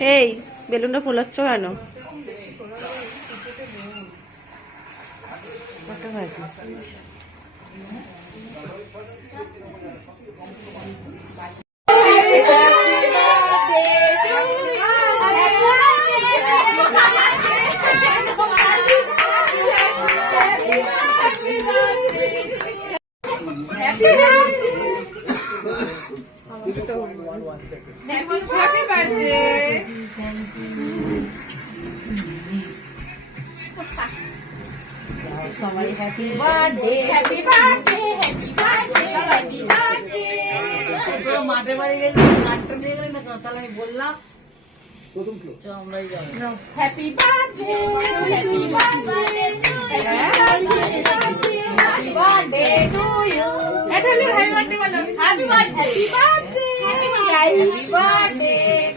এই বেলুনটা ফোলাচ্ছ কেন? কত বাজে? Happy birthday. সবাই happy birthday, Happy birthday. Happy birthday. Happy birthday. তো মাঠে বাড়ি গেছি, নাটটা নিয়ে গেলে না তাহলে আমি বললাম আমরাই যাবো। Happy birthday. Happy birthday. Happy birthday to you. Happy birthday. Happy birthday. Happy birthday. Happy birthday.